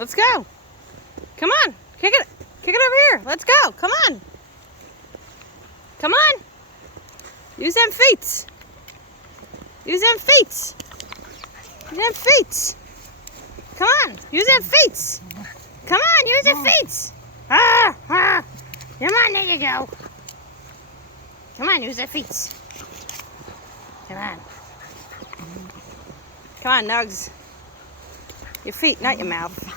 Let's go. Come on. Kick it over here. Let's go. Come on. Come on. Use them feet. Use them feet. Use them feet. Come on. Use them feet. Come on. Use them feet. Ah, ah. Come on. There you go. Come on. Use their feet. Come on. Come on, Nugs. Your feet, not your mouth.